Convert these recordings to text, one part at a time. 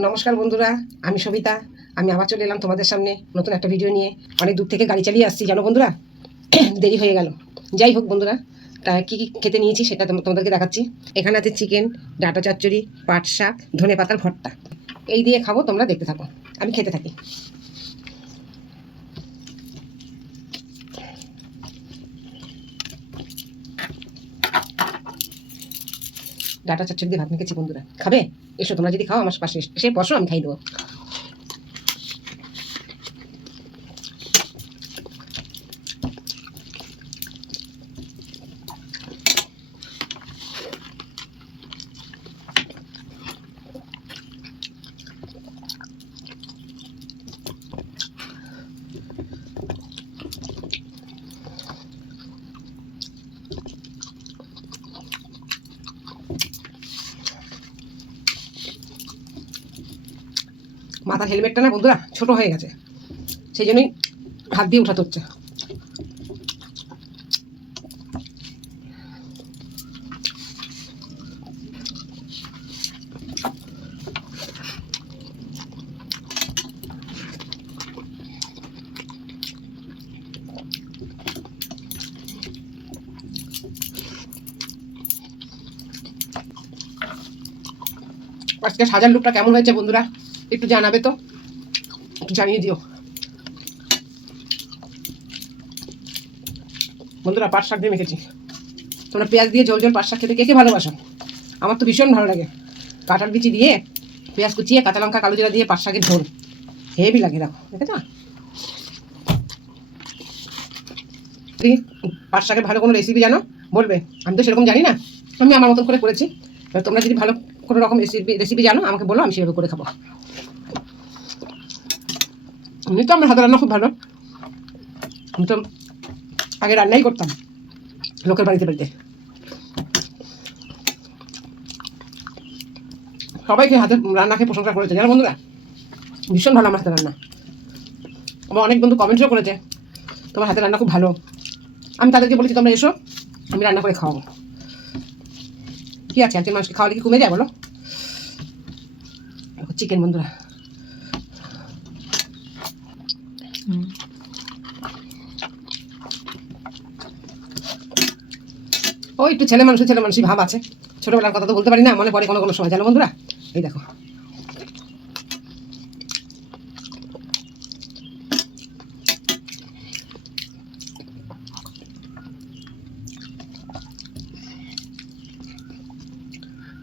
নমস্কার বন্ধুরা, আমি সবিতা। আমি আবার চলে এলাম তোমাদের সামনে নতুন একটা ভিডিও নিয়ে। অনেক দূর থেকে গাড়ি চালিয়ে আসছি জানো বন্ধুরা, দেরি হয়ে গেল। যাই হোক বন্ধুরা, তা কী কী খেতে নিয়েছি সেটা তোমাদেরকে দেখাচ্ছি। এখানে আছে চিকেন, ডাঁটা চচ্চড়ি, পাট শাক, ধনে পাতার ভর্তা। এই দিয়ে খাবো, তোমরা দেখতে থাকো, আমি খেতে থাকি। ডাঁটা চচ্চড়ি দিয়ে ভাত মেখেছি বন্ধুরা, খাবে? এসো তোমরা, যদি খাও আমার পাশে এসে বসো, আমি খাই দেবো। মাথার হেলমেটটা না বন্ধুরা ছোট হয়ে গেছে, সেই জন্যই হাত দিয়ে উঠাতে হচ্ছে। আজকে সাজার লুকটা কেমন হয়েছে বন্ধুরা, একটু জানাবে তো, একটু জানিয়ে দিও বন্ধুরা। পাট শাক দিয়ে মেখেছি। তোমরা পেঁয়াজ দিয়ে ঝোল ঝোল পাট শাক খেতে কে কে ভালোবাসো? আমার তো ভীষণ ভালো লাগে। কাঁঠাল বিচি দিয়ে, পেঁয়াজ কুচিয়ে, কাঁচা লঙ্কা, কালো জিরা দিয়ে পাট শাকের ঝোল হেভি লাগে। দেখো দেখেছো? পাট শাকের ভালো কোনো রেসিপি জানো বলবে, আমি তো সেরকম জানি না, আমি আমার মতন করে করেছি। তোমরা যদি ভালো কোনো রকম রেসিপি জানো আমাকে বলো, আমি সেভাবে করে খাবো। এমনি তো আমার হাতে রান্না খুব ভালো, আমি তো আগে রান্নাই করতাম লোকের বাড়িতে বাড়িতে। সবাইকে হাতে রান্না খেয়ে প্রশংসা করেছে জানো বন্ধুরা, ভীষণ ভালো আমার হাতে রান্না। আবার অনেক বন্ধু কমেন্টসও করেছে তোমার হাতে রান্না খুব ভালো। আমি তাদেরকে বলেছি তোমরা এসো, আমি রান্না করে খাওয়াবো। কি আছে, একজন মানুষকে খাওয়ালে কি কমে যায় বলো? চিকেন বন্ধুরা, ও একটু ছেলে মানুষই ভাব আছে। ছোটবেলার কথা তো বলতে পারি না, মনে পড়ে কোনো কোনো সময় জানো বন্ধুরা। এই দেখো,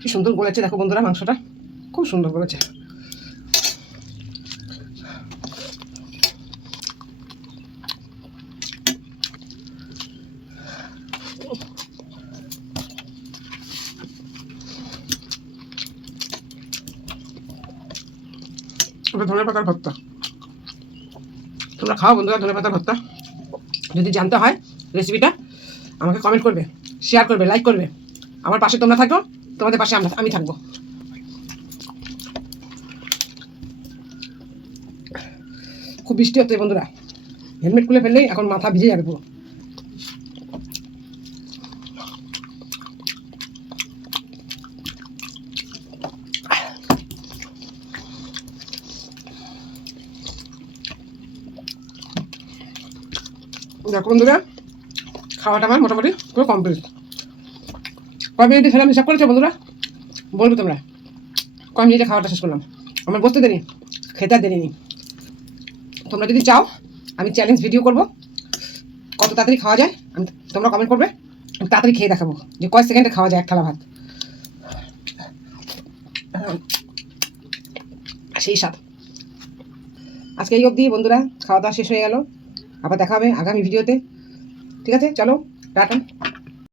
কি সুন্দর গলেছে দেখো বন্ধুরা, মাংসটা খুব সুন্দর করেছে। ধনে পাতার ভর্তা, তোমরা খাও বন্ধুরা ধনে পাতার ভর্তা। যদি জানতে হয় রেসিপিটা আমাকে কমেন্ট করবে, শেয়ার করবে, লাইক করবে। আমার পাশে তোমরা থাকো, তোমাদের পাশে আমি থাকবো। খুব বৃষ্টি হচ্ছে বন্ধুরা, হেলমেট খুলে ফেললেই এখন মাথা ভিজে যাবে পুরো। দেখো বন্ধুরা, খাওয়াটা আমার মোটামুটি পুরো কমপ্লিট। কয় মিনিটে খেলাম হিসাব করেছো বন্ধুরা? বলবে তোমরা কয় মিনিটে খাওয়াটা শেষ করলাম। আমার বসতে দেরি, খেতে আর দেরি নেই। তোমরা যদি চাও আমি চ্যালেঞ্জ ভিডিও করব কত তাড়াতাড়ি খাওয়া যায়, আমি তোমরা কমেন্ট করবে, আমি তাড়াতাড়ি খেয়ে দেখাবো যে কয় সেকেন্ডে খাওয়া যায় এক থালা ভাত। সেই স্বাদ। আজকে এই অবধি বন্ধুরা, খাওয়া দাওয়া শেষ হয়ে গেল। আবার দেখা হবে আগামী ভিডিওতে। ঠিক আছে, চলো টাটা।